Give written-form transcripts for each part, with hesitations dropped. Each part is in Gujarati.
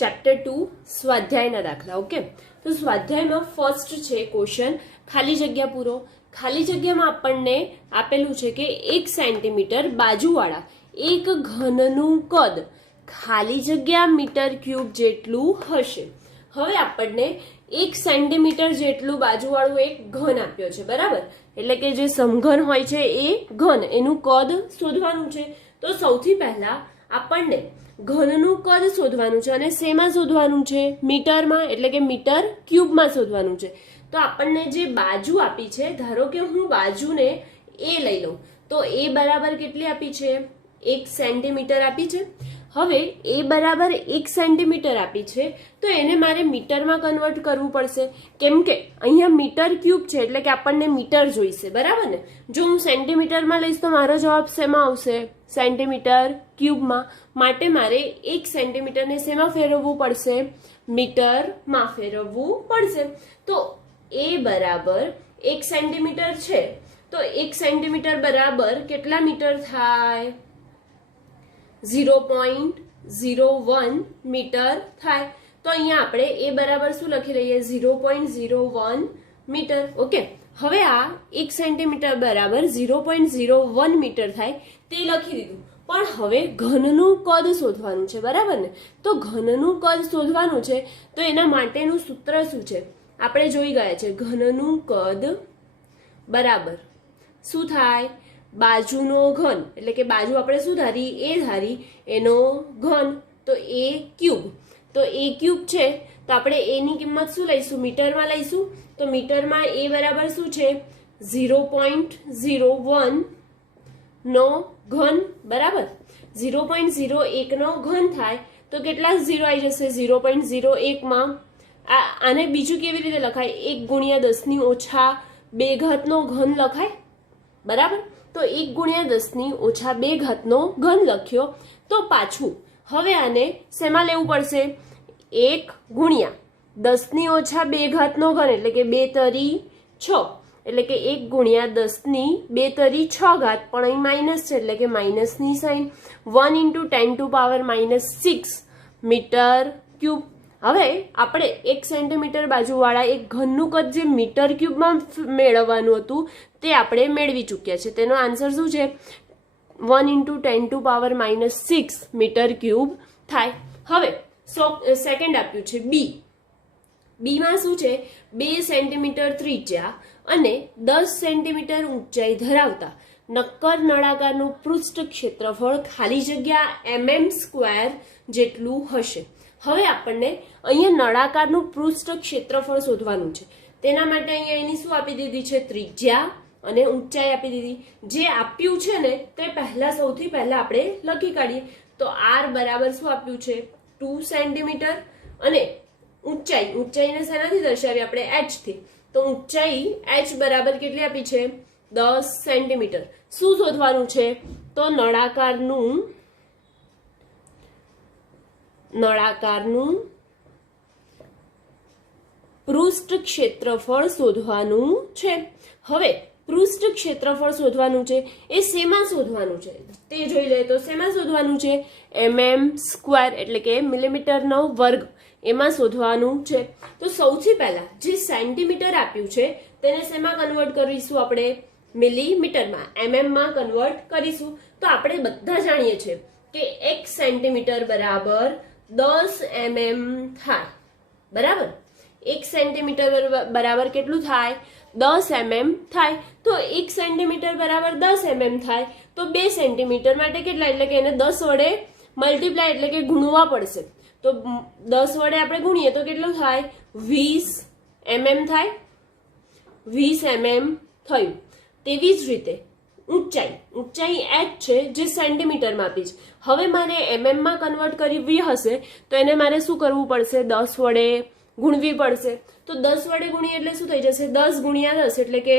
ચેપ્ટર 2 સ્વાધ્યાયના દાખલા. ઓકે, તો સ્વાધ્યાયમાં ફર્સ્ટ છે ક્વેશ્ચન ખાલી જગ્યા પૂરો. ખાલી જગ્યામાં આપણને આપેલું છે કે 1 સેન્ટીમીટર બાજુવાળા એક ઘનનું કદ ખાલી જગ્યા મીટર ક્યુબ જેટલું હશે. હવે આપણને 1 સેન્ટીમીટર જેટલું બાજુવાળું એક ઘન આપ્યો છે, બરાબર? એટલે કે જે સમઘન હોય છે એ ઘન, એનું કદ શોધવાનું છે. તો સૌથી પહેલા આપણને ઘનનું કદ શોધવાનું છે અને શેમાં શોધવાનું છે? મીટરમાં, એટલે કે મીટર ક્યુબમાં શોધવાનું છે. તો આપણને જે બાજુ આપી છે, ધારો કે હું બાજુને એ લઈ લઉં, તો એ બરાબર કેટલી આપી છે? 1 સેન્ટીમીટર આપી છે. હવે એ બરાબર 1 સેન્ટીમીટર આપી છે, તો એને મારે મીટરમાં કન્વર્ટ કરવું પડશે, કેમ કે અહીંયા મીટર ક્યુબ છે એટલે કે આપણને મીટર જોઈશે, બરાબર ને? જો હું સેન્ટીમીટરમાં લઈશ તો મારો જવાબ શેમાં આવશે? સેન્ટીમીટર ક્યુબમાં. માટે મારે 1 સેન્ટીમીટરને શેમાં ફેરવવું પડશે? મીટરમાં ફેરવવું પડશે. તો એ બરાબર 1 સેન્ટીમીટર છે, તો 1 સેન્ટીમીટર બરાબર કેટલા મીટર થાય? 0.01 મીટર થાય. તો અહીંયા આપણે એ બરાબર શું લખી રહીએ? 0.01 મીટર. ઓકે, હવે આ 1 સેન્ટીમીટર બરાબર 0.01 મીટર થાય તે લખી દીધું. પણ હવે ઘનનું કદ શોધવાનું છે, બરાબર ને? તો ઘનનું કદ શોધવાનું છે, તો એના માટેનું સૂત્ર શું છે? આપણે જોઈ ગયા છે. ઘનનું કદ બરાબર શું થાય? બાજુનો ઘન, એટલે કે બાજુ આપણે શું ધારી? એ ધારી, એનો ઘન, તો એ ક્યુબ. તો એ ક્યુબ છે, તો આપણે એની કિંમત શું લઈશું? મીટરમાં લઈશું. તો મીટરમાં એ બરાબર શું છે? 0.01 નો ઘન, બરાબર? 0.01 નો ઘન થાય તો કેટલા 0 આવી જશે? 0.01 માં આને બીજું કેવી રીતે લખાય? 1 ગુણ્યા 10 ની ઓછા 2 ઘાતનો ઘન લખાય, બરાબર? તો 1 ગુણ્યા 10 ની ઓછા 2 ઘાતનો ઘન લખ્યો. તો પાછું હવે આને શેમાં લેવું પડશે? 1 ગુણ્યા 10 ની ઓછા 2 ઘાતનો ઘન, એટલે કે 2 તરી 6, એટલે કે 1 ગુણ્યા 10 ની 2 તરી 6 ઘાત, પણ અહીં માઇનસ છે એટલે કે માઇનસની સાઇન. 1 × 10⁻⁶ metre cube. હવે આપણે 1 સેન્ટીમીટર બાજુવાળા એક ઘનનું કદ જે મીટર ક્યુબમાં મેળવવાનું હતું તે આપણે મેળવી ચૂક્યા છે. તેનો આન્સર શું છે? 1 × 10⁻⁶ મીટર ક્યુબ થાય. હવે સેકન્ડ આપ્યું છે બી. બીમાં શું છે? 2 સેન્ટીમીટર ત્રિજ્યા અને 10 સેન્ટીમીટર ઊંચાઈ ધરાવતા નક્કર નળાકારનું પૃષ્ઠ ક્ષેત્રફળ ખાલી જગ્યા mm² જેટલું હશે. હવે આપણને અહીંયા નળાકારનું પૃષ્ઠ ક્ષેત્રફળ શોધવાનું છે. તેના માટે અહીંયા એની શું આપી દીધી છે? ત્રિજ્યા અને ઊંચાઈ આપી દીધી. જે આપ્યું છે ને તે સૌથી પહેલા આપણે લખી કાઢીએ. તો r બરાબર શું આપ્યું છે? 2 સેન્ટીમીટર. અને ઊંચાઈને શેનાથી દર્શાવી આપણે? h થી. તો ઊંચાઈ h બરાબર કેટલી આપી છે? 10 સેન્ટીમીટર. શું શોધવાનું છે? તો નળાકારનું પૃષ્ઠ ક્ષેત્રફળ શોધવાનું છે. હવે પૃષ્ઠ ક્ષેત્રફળ શોધવાનું છે, એ શેમાં શોધવાનું છે તે જોઈ લે. તો શેમાં શોધવાનું છે? mm², એટલે કે મિલીમીટરનો વર્ગ, એમાં શોધવાનું છે. તો સૌથી પહેલા જે સેન્ટીમીટર આપ્યું છે તેને શેમાં કન્વર્ટ કરીશું? આપણે મિલીમીટરમાં, mm માં કન્વર્ટ કરીશું. તો આપણે બધા જાણીએ છીએ કે 1 સેન્ટીમીટર બરાબર 10 mm થાય, બરાબર? 1 સેન્ટીમીટર બરાબર કેટલું થાય? 10 mm થાય. તો 1 સેન્ટીમીટર બરાબર 10 mm થાય, તો 2 સેન્ટીમીટર માટે કેટલા? એટલે કે એને 10 વડે મલ્ટીપ્લાય, એટલે કે ગુણવા પડશે. તો 10 વડે આપણે ગુણીએ તો કેટલું થાય? 20 mm થાય. 20 mm થયું. તેવી જ રીતે ઊંચાઈ h છે જે સેન્ટીમીટરમાં આપી છે. હવે મારે mm માં કન્વર્ટ કરવી હશે તો એને મારે શું કરવું પડશે? 10 વડે ગુણવી પડશે. તો 10 વડે ગુણીએ એટલે શું થઈ જશે? 10 ગુણ્યા 10 એટલે કે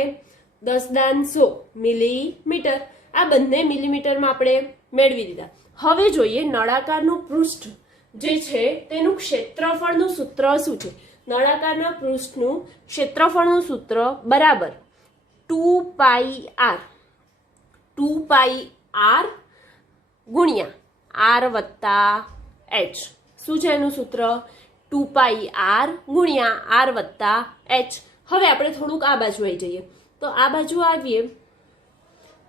10⁻100 મિલીમીટર. આ બંને મિલીમીટરમાં આપણે મેળવી દીધા. હવે જોઈએ નળાકારનું પૃષ્ઠ જે છે તેનું ક્ષેત્રફળનું સૂત્ર શું છે? નળાકારના પૃષ્ઠનું ક્ષેત્રફળનું સૂત્ર બરાબર 2πr. 2πr ગુણ્યા r વત્તા h. શું છે એનું સૂત્ર? 2πr ગુણ્યા r વત્તા h. હવે આપણે થોડુંક આ બાજુ આવી જઈએ, તો આ બાજુ આવીએ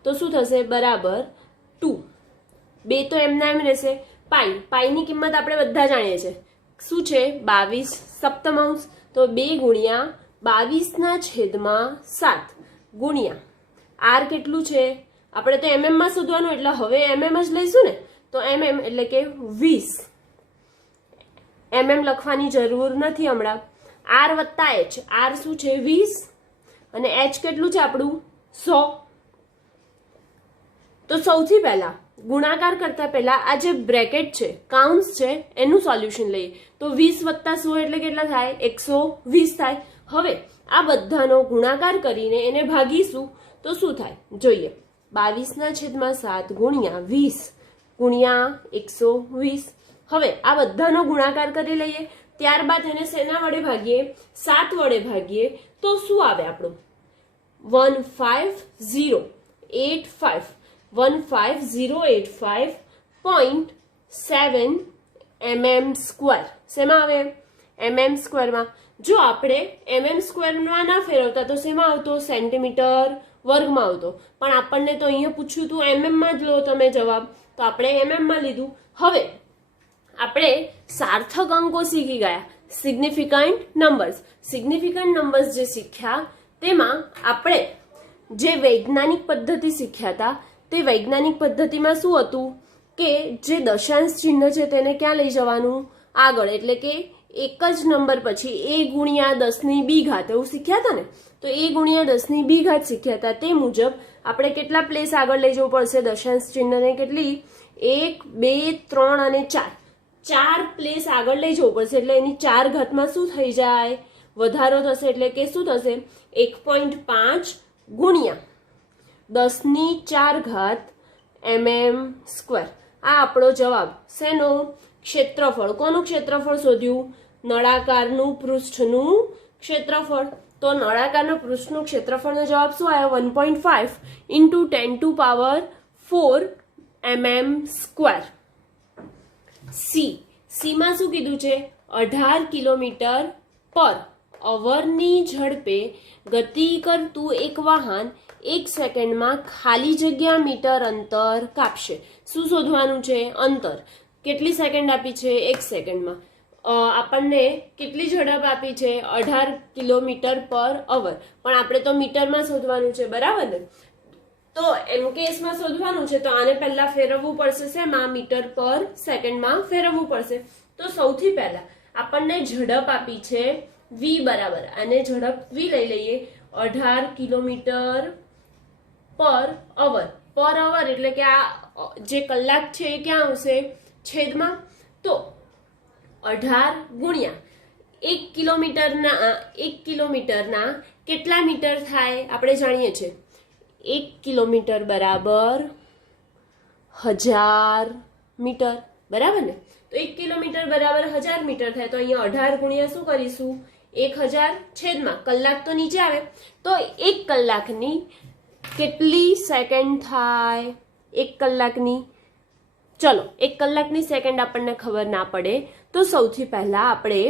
તો શું થશે? બરાબર 2. 2 તો એમના એમ રહેશે. પાઈની કિંમત આપણે બધા જાણીએ છીએ શું છે? 22 સપ્તમાંશ. તો 2 ગુણ્યા 22/7 ગુણ્યા આર કેટલું છે? આપણે તો mm માં શોધવાનું, એટલે હવે mm જ લઈશું ને. તો mm એટલે કે 20. લખવાની જરૂર નથી હમણાં. આર વત્તા h. આર શું છે? 20 અને h કેટલું છે આપણું? 100. તો સૌથી પહેલા ગુણાકાર કરતા પહેલા આ જે બ્રેકેટ છે, કાઉન્સ છે, એનું સોલ્યુશન લઈએ. તો 20 વત્તા 100 એટલે કેટલા થાય? 120 થાય. હવે આ બધાનો ગુણાકાર કરીને એને ભાગીશું તો શું થાય જોઈએ. 22/7 ગુણ્યા 20 ગુણ્યા 120. હવે આ બધાનો ગુણાકાર કરી લઈએ. ત્યારબાદ એને શેના વડે ભાગીએ? 7 વડે ભાગીએ તો શું આવે આપણું? 15085. 15085.7 mm સ્ક્વેર. શેમાં આવે? mm સ્ક્વેરમાં. જો આપણે mm સ્ક્વેરમાં ના ફેરવતા તો શેમાં આવતો? સેન્ટીમીટર વર્ગમાં આવતો. પણ આપણને તો અહીંયા પૂછ્યું હતું mm માં જ લો તમે જવાબ, તો આપણે mm માં લીધું. હવે આપણે સાર્થક અંકો શીખી ગયા. Significant numbers. સિગ્નિફિકન્ટ નંબર્સ જે શીખ્યા તેમાં આપણે જે વૈજ્ઞાનિક પદ્ધતિ શીખ્યા હતા, તે વૈજ્ઞાનિક પદ્ધતિમાં શું હતું કે જે દશાંશ ચિહ્ન છે તેને ક્યાં લઈ જવાનું? આગળ. એટલે કે એક જ નંબર પછી a ગુણ્યા 10 ની b ઘાત એવું શીખ્યા હતા ને. તો a ગુણ્યા 10 ની b ઘાત શીખ્યા હતા. તે મુજબ આપણે કેટલા પ્લેસ આગળ લઈ જવું પડશે દશાંશ ચિહ્નને? કેટલી? 1 2 3 અને 4. 4 પ્લેસ આગળ લઈ જવું પડશે. એટલે એની 4 ઘાતમાં શું થઈ જાય? વધારો થશે. એટલે કે શું થશે? 1.5 ગુણ્યા 10 ની 4 ઘાત mm સ્ક્વેર. આ આપણો જવાબ. શેનો? ક્ષેત્રફળ. કોનું ક્ષેત્રફળ શોધ્યું? નળાકારનું પૃષ્ઠનું ક્ષેત્રફળ. તો નળાકારના પૃષ્ઠનું ક્ષેત્રફળનો જવાબ શું આવ્યો? 1.5 × 10⁴ mm સ્ક્વેર. સી માં શું કીધું છે? 18 કિલોમીટર પર અવરની ઝડપે ગતિ કરતું એક વાહન 1 સેકન્ડમાં ખાલી જગ્યા મીટર અંતર કાપશે. શું શોધવાનું છે? અંતર. કેટલી સેકન્ડ આપી છે? 1 સેકન્ડમાં. આપણને કેટલી ઝડપ આપી છે? 18 કિલોમીટર પર અવર. પણ આપણે તો મીટરમાં શોધવાનું છે, બરાબર ને? તો એમકેએસમાં શોધવાનું છે, તો આને પહેલા ફેરવવું પડશે. શેમાં? મીટર પર સેકન્ડમાં ફેરવવું પડશે. તો સૌથી પહેલા આપણને ઝડપ આપી છે v બરાબર. અને ઝડપ v લઈ લઈએ. 18 કિલોમીટર પર અવર. પર અવર એટલે કે આ જે કલાક છે એ ક્યાં આવશે? છેદમાં. તો 18 ગુણ્યા 1 કિલોમીટરના કેટલા મીટર થાય? આપણે જાણીએ છીએ 1 કિલોમીટર બરાબર 1000 મીટર, બરાબર ને? તો 1 કિલોમીટર બરાબર 1000 મીટર થાય. તો અહીંયા 18 ગુણ્યા શું કરીશું? 1000 છેદમાં કલાક તો નીચે આવે. તો 1 કલાકની કેટલી સેકન્ડ થાય? 1 કલાકની. ચલો 1 કલાકની સેકન્ડ આપણને ખબર ના પડે તો સૌથી પહેલા આપણે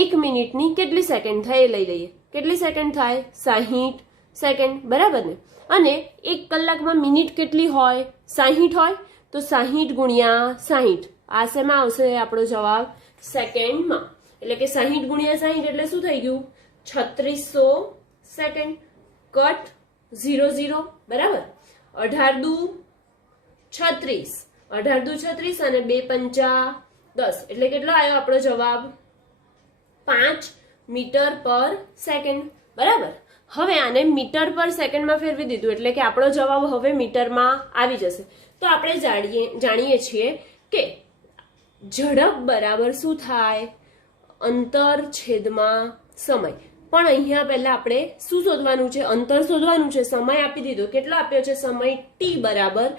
1 મિનિટની કેટલી સેકન્ડ થાય એ લઈ લઈએ. કેટલી સેકન્ડ થાય? 60 સેકન્ડ, બરાબર ને? અને 1 કલાકમાં મિનિટ કેટલી હોય? 60 હોય. તો 60 ગુણ્યા 60. આ શેમાં આવશે આપણો જવાબ? સેકન્ડમાં. એટલે કે 60 ગુણ્યા 60 એટલે શું થઈ ગયું? 3600 સેકન્ડ. કટ 00, બરાબર? 18 દુ 36. 18 દુ 36 અને 2 પંચા 10 એટલે કેટલો આવ્યો આપણો જવાબ? 5 મીટર પર સેકન્ડ, બરાબર? હવે આને મીટર પર સેકન્ડમાં ફેરવી દીધું એટલે કે આપણો જવાબ હવે મીટરમાં આવી જશે. તો આપણે જાણીએ છીએ કે ઝડપ બરાબર શું થાય? અંતર છેદમાં સમય. પણ અહીંયા પહેલા આપણે શું શોધવાનું છે? અંતર શોધવાનું છે. સમય આપી દીધો. કેટલો આપ્યો છે સમય? t બરાબર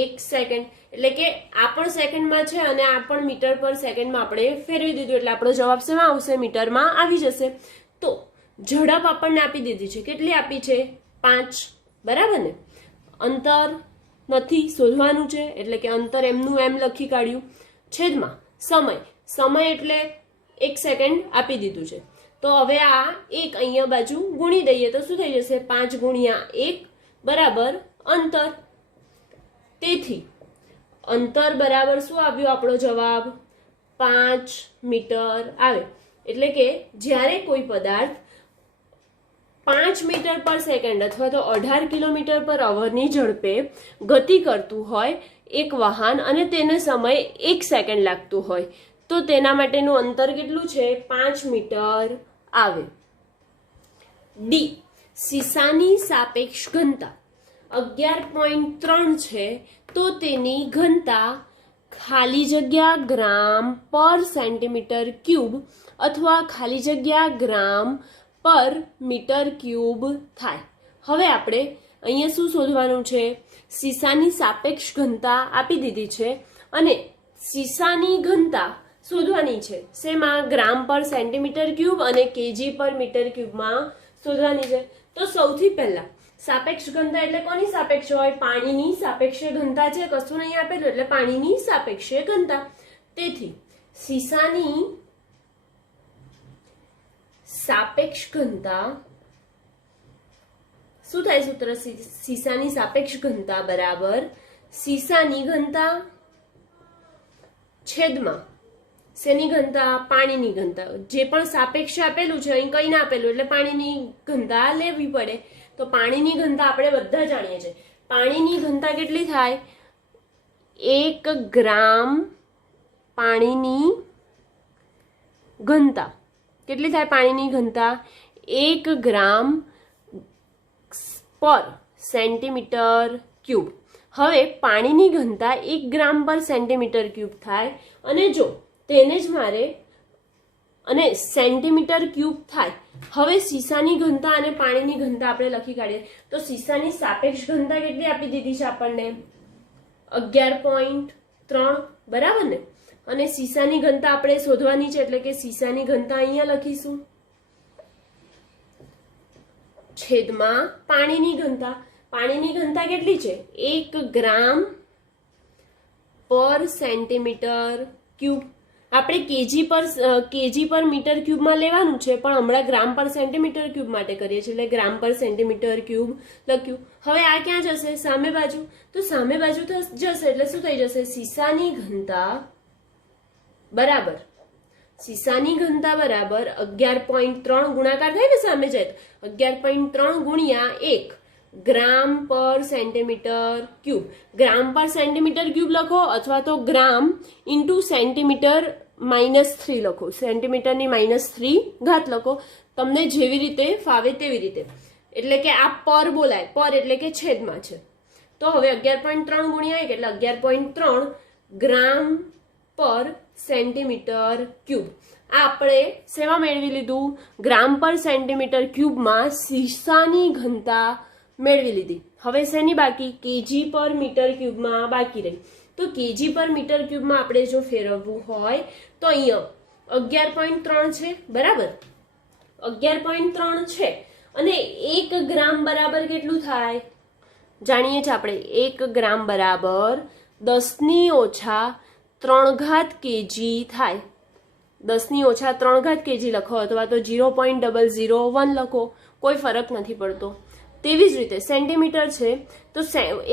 1 સેકન્ડ. એટલે કે આ પણ સેકન્ડમાં છે અને આ પણ મીટર પર સેકન્ડમાં આપણે ફેરવી દીધું એટલે આપણો જવાબ શેમાં આવશે? મીટરમાં આવી જશે. તો ઝડપ આપણને આપી દીધી છે. કેટલી આપી છે? 5, બરાબર ને? અંતર નથી, શોધવાનું છે એટલે કે અંતર એમનું એમ લખી કાઢ્યું. છેદમાં સમય. સમય એટલે 1 સેકન્ડ આપી દીધું છે. તો હવે આ 1 અહીંયા બાજુ ગુણી દઈએ તો શું થઈ જશે? 5 ગુણ્યા 1 બરાબર અંતર. તેથી અંતર બરાબર શું આવ્યો આપણો જવાબ? 5 મીટર આવે. એટલે કે જ્યારે કોઈ પદાર્થ 5 મીટર પર સેકન્ડ અથવા તો 18 કિલોમીટર પર અવરની ઝડપે ગતિ કરતું હોય એક વાહન અને તેને સમય 1 સેકન્ડ લાગતું હોય તો તેના માટેનું અંતર કેટલું છે? 5 મીટર આવે. ડી, સીસાની સાપેક્ષ ઘનતા 11.3 છે તો તેની ઘનતા ખાલી જગ્યા ગ્રામ પર સેન્ટીમીટર ક્યુબ અથવા ખાલી જગ્યા ગ્રામ પર મીટર ક્યુબ થાય. હવે આપણે અહીંયા શું શોધવાનું છે? સીસાની સાપેક્ષ ઘનતા આપી દીધી છે અને સીસાની ઘનતા શોધવાની છે. શેમાં? ગ્રામ પર સેન્ટીમીટર ક્યુબ અને કેજી પર મીટર ક્યુબમાં શોધવાની છે. તો સૌથી પહેલા સાપેક્ષ ઘનતા એટલે કોની સાપેક્ષ હોય? પાણીની સાપેક્ષ ઘનતા છે. કશું નહીં આપેલું એટલે પાણીની સાપેક્ષ ઘનતા. તેથી સીસાની સાપેક્ષ ઘનતા શું થાય? સૂત્ર સીસાની સાપેક્ષ ઘનતા બરાબર સીસાની ઘનતા છેદમાં શેની ઘનતા? પાણીની ઘનતા. જે પણ સાપેક્ષ આપેલું છે અહીં કઈ ના આપેલું એટલે પાણીની ઘનતા લેવી પડે. તો પાણીની ઘનતા આપણે બધા જાણીએ છીએ. પાણીની ઘનતા કેટલી થાય? 1 ગ્રામ પાણીની ઘનતા કેટલી થાય? પાણીની ઘનતા 1 ગ્રામ પર સેન્ટીમીટર ક્યુબ. હવે પાણીની ઘનતા 1 ગ્રામ પર સેન્ટીમીટર ક્યુબ થાય અને જો તેને જ મારે અને સેન્ટીમીટર ક્યુબ થાય. હવે સીસાની ઘનતા અને પાણીની ઘનતા આપણે લખી કાઢીએ તો સીસાની સાપેક્ષ ઘનતા કેટલી આપી દીધી છે આપણને? 11.3 બરાબર ને? અને સીસાની ઘનતા આપણે શોધવાની છે એટલે કે સીસાની ઘનતા અહીંયા લખીશું છેદમાં પાણીની ઘનતા. પાણીની ઘનતા કેટલી છે? 1 ગ્રામ પર સેન્ટીમીટર ક્યુબ. આપણે કેજી પર મીટર ક્યુબમાં લેવાનું છે પણ હમણાં ગ્રામ પર સેન્ટીમીટર ક્યુબ માટે કરીએ છીએ એટલે ગ્રામ પર સેન્ટીમીટર ક્યુબ લખ્યું. હવે આ ક્યાં જશે? સામે બાજુ. તો સામે બાજુ જશે એટલે શું થઈ જશે? સીસાની ઘનતા બરાબર 11.3 ગુણાકાર થાય ને સામે જાય તો 11.3 ગુણ્યા 1 ગ્રામ પર સેન્ટીમીટર ક્યુબ. ગ્રામ પર સેન્ટીમીટર ક્યુબ લખો અથવા તો ગ્રામ ઇન્ટુ સેન્ટીમીટર -3 લખો. સેન્ટીમીટરની -3 ઘાત લખો. તમને જેવી રીતે ફાવે તેવી રીતે. એટલે કે આ પર બોલાય. પર એટલે કે છેદમાં છે. તો હવે 11.3 ગુણ્યા 1 એટલે 11.3 ગ્રામ પર સેન્ટીમીટર ક્યુબ. આ આપણે શેમાં મેળવી લીધું? ગ્રામ પર સેન્ટીમીટર ક્યુબમાં સીસાની ઘનતા મેળવી લીધી. હવે શેની બાકી? કેજી પર મીટર ક્યુબમાં બાકી રહી. તો કેજી પર મીટર ક્યુબમાં આપણે જો ફેરવવું હોય તો અહીંયા 11.3 છે બરાબર? 11.3 છે અને 1 ગ્રામ બરાબર કેટલું થાય? જાણીએ છીએ આપણે 1 ગ્રામ બરાબર 10⁻³ કેજી થાય. 10⁻³ કેજી લખો અથવા તો 0.001 લખો, કોઈ ફરક નથી પડતો. તેવી જ રીતે સેન્ટીમીટર છે તો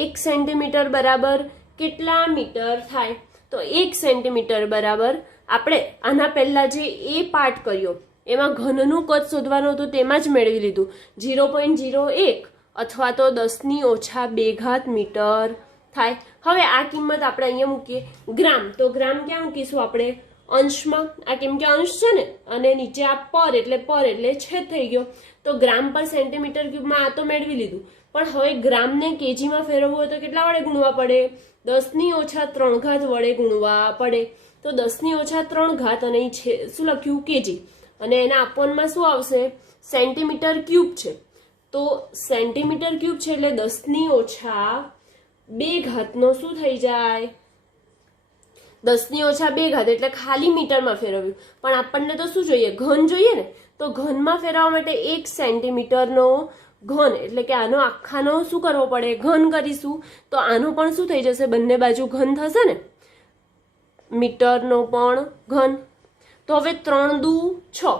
1 સેન્ટીમીટર બરાબર કેટલા મીટર થાય? તો 1 સેન્ટીમીટર બરાબર આપણે આના પહેલા જે એ પાર્ટ કર્યો એમાં ઘનનું કદ શોધવાનું હતું તેમાં જ મેળવી લીધું. 0.01 અથવા તો 10⁻² મીટર થાય. હવે આ કિંમત આપણે અહીંયા મૂકીએ ગ્રામ. તો ગ્રામ ક્યાં મૂકીશું આપણે? અંશમાં. આ કેમ કે અંશ છે ને અને નીચે આ પર એટલે છેદ થઈ ગયો. તો ગ્રામ પર સેન્ટીમીટર ક્યુબમાં આ તો મેળવી લીધું પણ હવે ગ્રામને કેજીમાં ફેરવવું હોય તો કેટલા વડે ગુણવા પડે? 10⁻³ વડે ગુણવા પડે. તો 10⁻³ અને શું લખ્યું? કેજી. અને એના આપવામાં શું આવશે? સેન્ટીમીટર ક્યુબ છે. તો સેન્ટીમીટર ક્યુબ છે એટલે 10⁻² નો શું થઈ જાય? 10⁻² એટલે ખાલી મીટરમાં ફેરવ્યું પણ આપણને તો શું જોઈએ? ઘન જોઈએ ને. તો ઘનમાં ફેરવવા માટે 1 સેન્ટીમીટરનો ઘન એટલે કે આનો આખાનો શું કરવો પડે? ઘન કરીશું. તો આનો પણ શું થઈ જશે? બંને બાજુ ઘન થશે ને. મીટરનો પણ ઘન તો હવે 3 દુ 6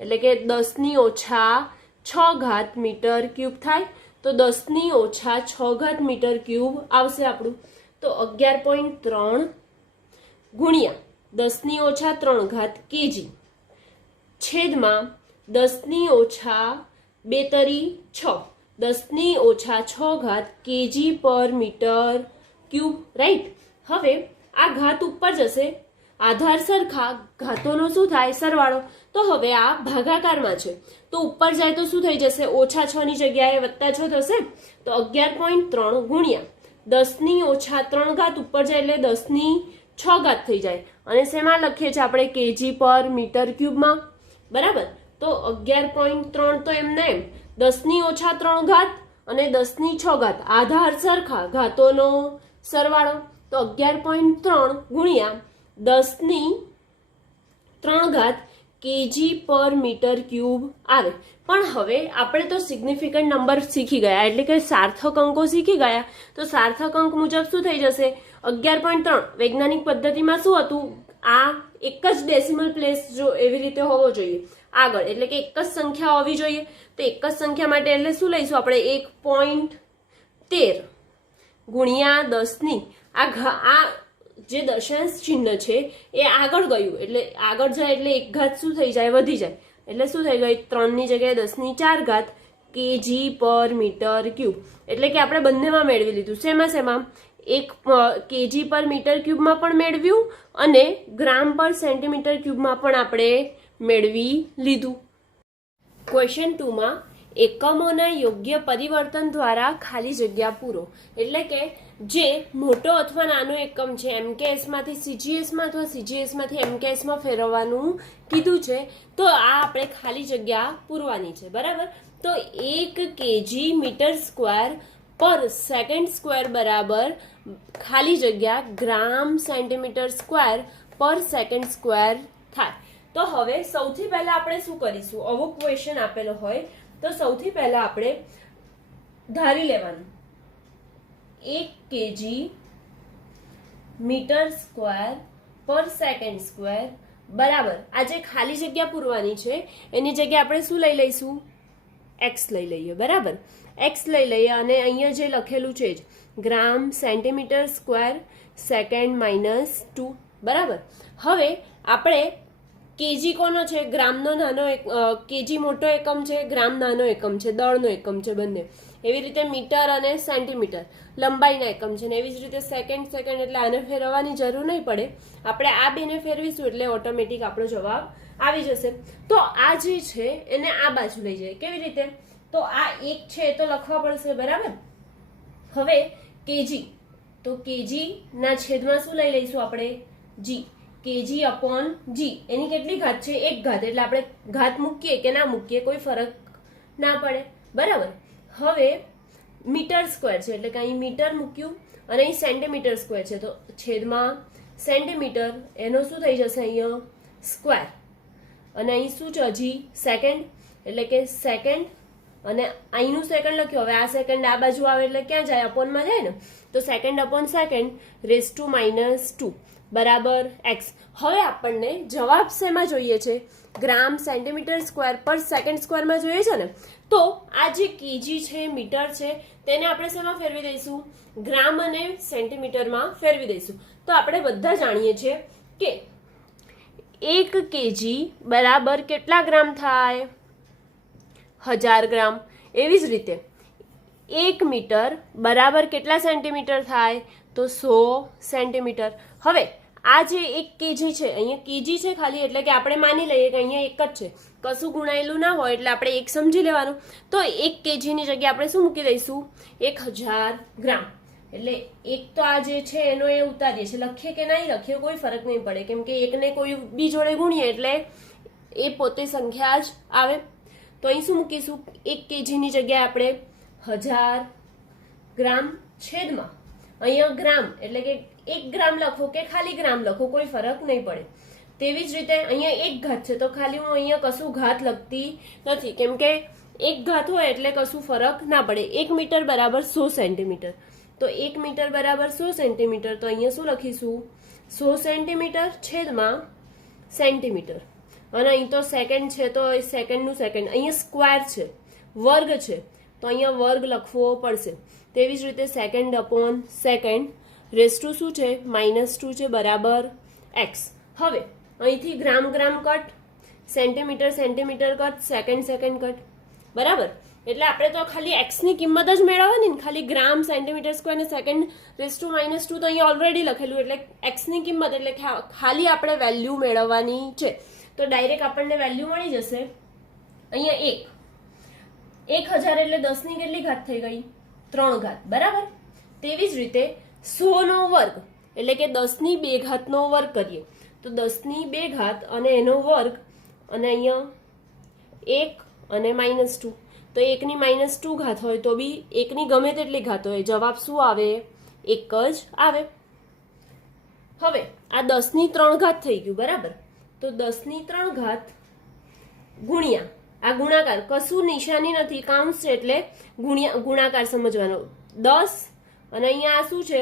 એટલે કે 10 - 6 ઘાત મીટર ક્યુબ થાય, તો 10 - 6 ઘાત મીટર ક્યુબ આવશે આપણું. તો 11.3 ગુણ્યા 10 - 3 ઘાત કેજી છેદમાં 10 - 2 તરી 6, 10 - 6 ઘાત કેજી પર મીટર ક્યુબ, રાઈટ. હવે આ ઘાત ઉપર જશે, આધાર સરખા, ઘાતોનો શું થાય સરવાળો. તો હવે આ ભાગાકારમાં છે તો ઉપર જાય તો શું થઈ જશે, -6 ની જગ્યાએ +6 થશે. તો 11.3 ગુણ્યા 10 - 3 ઘાત ઉપર જાય એટલે 10 - 6 ઘાત થઈ જાય, અને શેમાં લખીએ છીએ આપણે, કેજી પર મીટર ક્યુબમાં, બરાબર. તો 11.3 તો એમને એમ 10 - 3 ઘાત અને 10 - 6 ઘાત, આધાર સરખા, ઘાતોનો સરવાળો. તો 11.3 ગુણ્યા 10 - 3 ઘાત કેજી પર મીટર ક્યુબ આવે. પણ હવે આપણે તો સિગ્નિફિકન્ટ નંબર શીખી ગયા, એટલે કે સાર્થક અંકો શીખી ગયા. તો સાર્થક અંક મુજબ શું થઈ જશે, 11.3 વૈજ્ઞાનિક પદ્ધતિમાં શું હતું, આ એક જ ડેસિમલ પ્લેસ જો એવી રીતે હોવો જોઈએ આગળ, એટલે કે એક જ સંખ્યા હોવી જોઈએ. તો એક જ સંખ્યા માટે એટલે શું લઈશું આપણે, 1.13 ગુણ્યા 10 આ જે દશાંશ ચિહ્ન છે એ આગળ ગયું, એટલે આગળ જાય એટલે એક ઘાત શું થઈ જાય, વધી જાય. એટલે શું થઈ ગઈ, 3 ની જગ્યાએ 10 - 4 ઘાત કેજી પર મીટર ક્યુબ. એટલે કે આપણે બંનેમાં મેળવી લીધું. શેમાં એક કેજી પર મીટર ક્યુબમાં પણ મેળવ્યું અને ગ્રામ પર સેન્ટીમીટર ક્યુબમાં પણ આપણે મેળવી લીધું. ક્વેશ્ચન 2 માં એકમોના યોગ્ય પરિવર્તન દ્વારા ખાલી જગ્યા પૂરો. એટલે કે જે મોટો અથવા નાનો એકમ છે MKS માંથી CGS માં અથવા CGS માંથી MKS માં ફેરવવાનું કીધું છે, તો આ આપણે ખાલી જગ્યા પૂરવાની છે, બરાબર. તો 1 કેજી મીટર સ્ક્વેર પર સેકન્ડ સ્ક્વેર બરાબર ખાલી જગ્યા ગ્રામ સેન્ટીમીટર સ્ક્વેર પર સેકન્ડ સ્ક્વેર થાય. તો હવે સૌથી પહેલા આપણે શું કરીશું, આવો ક્વેશ્ચન આપેલો હોય તો સૌથી પહેલા આપણે ધારી લેવાનું 1 કેજી મીટર સ્ક્વેર પર સેકન્ડ સ્ક્વેર બરાબર, આ જે ખાલી જગ્યા પૂરવાની છે એની જગ્યાએ આપણે શું લઈ લઈશું, x લઈ લઈએ, બરાબર. x લઈ લઈએ અને અહીંયા જે લખેલું છે જ ગ્રામ સેન્ટીમીટર સ્ક્વેર સેકન્ડ -2, બરાબર. હવે આપણે કેજી કોનો છે, ગ્રામનો નાનો કેજી મોટો એકમ છે, ગ્રામ નાનો એકમ છે, દળનો એકમ છે બંને. એવી રીતે મીટર અને સેન્ટીમીટર લંબાઈના એકમ છે, ને એવી જ રીતે સેકન્ડ એટલે આને ફેરવવાની જરૂર નહીં પડે, આપણે આ બેને ફેરવીશું એટલે ઓટોમેટિક આપણો જવાબ આવી જશે. તો આ જે છે એને આ બાજુ લઈ જાય, કેવી રીતે, તો આ 1 છે તો લખવા પડશે, બરાબર. હવે કેજી, તો કેજી ના છેદમાં શું લઈ લઈશું આપણે, જી, કેજી અપોન જી. એની કેટલી ઘાત છે, 1 ઘાત, એટલે આપણે ઘાત મૂકીએ કે ના મૂકીએ કોઈ ફરક ના પડે, બરાબર. હવે મીટર સ્ક્વેર છે એટલે કે અહીં મીટર મૂક્યું અને અહીં સેન્ટીમીટર સ્ક્વેર છે, તો છેદમાં સેન્ટીમીટર, એનો શું થઈ જશે અહીંયા સ્ક્વેર, અને અહીં શું છે હજી સેકન્ડ, એટલે કે સેકન્ડ, અને અહીંનું સેકન્ડ લખ્યું. હવે આ સેકન્ડ આ બાજુ આવે એટલે ક્યાં જાય, અપોનમાં જાય ને. તો સેકન્ડ અપોન સેકન્ડ (-2) બરાબર x. હવે આપણને જવાબ શેમાં જોઈએ છે, ગ્રામ સેન્ટીમીટર સ્ક્વેર પર સેકન્ડ સ્ક્વેરમાં જોઈએ છે ને. તો આ જે કેજી છે, મીટર છે, તેને આપણે શેમાં ફેરવી દઈશું, ગ્રામ અને સેન્ટીમીટરમાં ફેરવી દઈશું. તો આપણે બધા જાણીએ છીએ કે 1 કેજી બરાબર કેટલા ગ્રામ થાય, 1000 ગ્રામ. એવી જ રીતે 1 મીટર બરાબર કેટલા સેન્ટીમીટર થાય, તો 100 સેન્ટીમીટર. હવે આ જે 1 કેજી છે, અહીંયા કેજી છે ખાલી, એટલે કે આપણે માની લઈએ કે અહીંયા એક જ છે, કશું ગુણાયેલું ના હોય એટલે આપણે એક સમજી લેવાનું. તો 1 કેજીની જગ્યાએ આપણે શું મૂકી દઈશું, 1000 ગ્રામ. એટલે એક તો આ જે છે એનો એ ઉતારીએ છીએ, લખીએ કે નહીં લખીએ કોઈ ફરક નહીં પડે, કેમ કે એકને કોઈ બી જોડે ગુણીએ એટલે એ પોતે સંખ્યા જ આવે. તો અહીં શું મૂકીશું, 1 કેજીની જગ્યાએ આપણે 1000 ગ્રામ છેદમાં અહીંયા ગ્રામ, એટલે કે 1 ગ્રામ લખો કે ખાલી ગ્રામ લખો કોઈ ફરક નહીં પડે. તેવી જ રીતે અહીંયા 1 ઘાત છે તો ખાલી હું અહીંયા કશું ઘાત લખતી નથી, કેમ કે 1 ઘાત હોય એટલે કશું ફરક ના પડે. 1 મીટર બરાબર 100 સેન્ટીમીટર, તો 1 મીટર બરાબર 100 સેન્ટીમીટર, તો અહીંયા શું લખીશું, 100 સેન્ટીમીટર છેદમાં સેન્ટીમીટર, અને અહીં તો સેકન્ડ છે તો સેકન્ડનું સેકન્ડ, અહીંયા સ્ક્વેર છે, વર્ગ છે તો અહીંયા વર્ગ લખવો પડશે. તેવી જ રીતે second upon second raise to શું છે -2 છે બરાબર x. હવે અહીંથી gram gram cut, centimetre centimetre cut, second second cut, બરાબર. એટલે આપણે તો ખાલી x ની કિંમત જ મેળવવાની ને, ખાલી ગ્રામ સેન્ટીમીટર સ્ક્વેર ને સેકન્ડ રેસ ટુ -2 તો અહીંયા ઓલરેડી લખેલું, એટલે x ની કિંમત એટલે ખાલી આપણે વેલ્યુ મેળવવાની છે. તો ડાયરેક્ટ આપણને વેલ્યુ મળી જશે અહીંયા 1000 એટલે 10 ની કેટલી ઘાત થઈ ગઈ 3 ઘાત, બરાબર. તેવી જ રીતે 100 નો વર્ગ એટલે કે 10 ની 2 ઘાતનો વર્ગ કરીએ તો 10 ની 2 ઘાત અને એનો વર્ગ, અને અહીંયા 1 અને -2 તો 1 ની -2 ઘાત હોય તો બી 1 ની ગમે તેટલી ઘાત હોય, જવાબ શું આવે 1 જ આવે. હવે આ 10 ની 3 ઘાત થઈ ગયું, બરાબર. તો 10 ની 3 ઘાત ગુણ્યા આ ગુણાકાર, કશું નિશાની નથી, કાઉન્સ છે એટલે ગુણાકાર સમજવાનો. 10 અને અહીંયા આ શું છે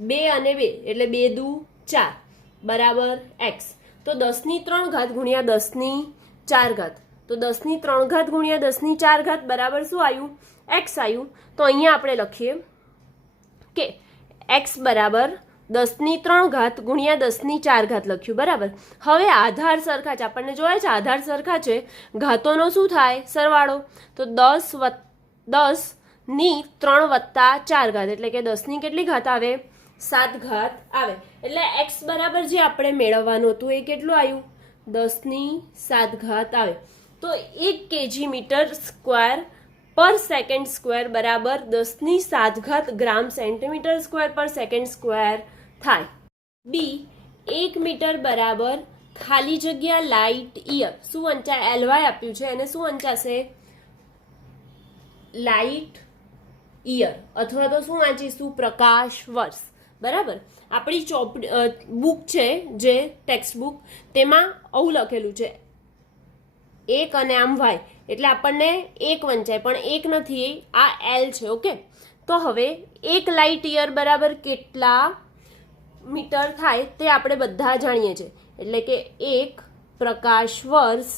2 અને 2 એટલે 2 દુ 4 બરાબર x. તો 10 ની 3 ઘાત ગુણ્યા 10 ની 4 ઘાત, તો 10 ની 3 ઘાત ગુણ્યા 10 ની 4 ઘાત બરાબર શું આવ્યું x આવ્યું. તો અહીંયા આપણે લખીએ કે x બરાબર 10 ની 3 ઘાત ગુણ્યા 10 ની 4 ઘાત લખ્યું, બરાબર. હવે આધાર સરખા છે, આપણને જોયા છે આધાર સરખા છે, ઘાતોનો શું થાય સરવાળો. તો 10 ની 3 વત્તા 4 ઘાત એટલે કે 10 ની કેટલી ઘાત આવે 7 ઘાત આવે. એટલે x બરાબર જે આપણે મેળવવાનું હતું એ કેટલું આવ્યું 10 ની 7 ઘાત આવે. તો 1 kg મીટર સ્ક્વેર પર સેકન્ડ સ્ક્વેર બરાબર 10 ની 7 ઘાત ગ્રામ સેન્ટીમીટર સ્ક્વેર પર સેકન્ડ સ્ક્વેર થાય. બી 1 મીટર બરાબર ખાલી જગ્યા લાઇટ યર, શું વંચાય LY આપ્યું છે એને શું વંચાશે લાઇટ યર, અથવા તો શું વાંચીશું પ્રકાશ વર્ષ, બરાબર. આપણી બુક છે જે ટેક્સ્ટ બુક તેમાં આવું લખેલું છે 1 અને આમ y એટલે આપણને 1 વંચાય પણ 1 નથી, આ L છે. ઓકે, તો હવે 1 લાઇટ યર બરાબર કેટલા મીટર થાય તે આપણે બધા જાણીએ છીએ, એટલે કે 1 પ્રકાશ વર્ષ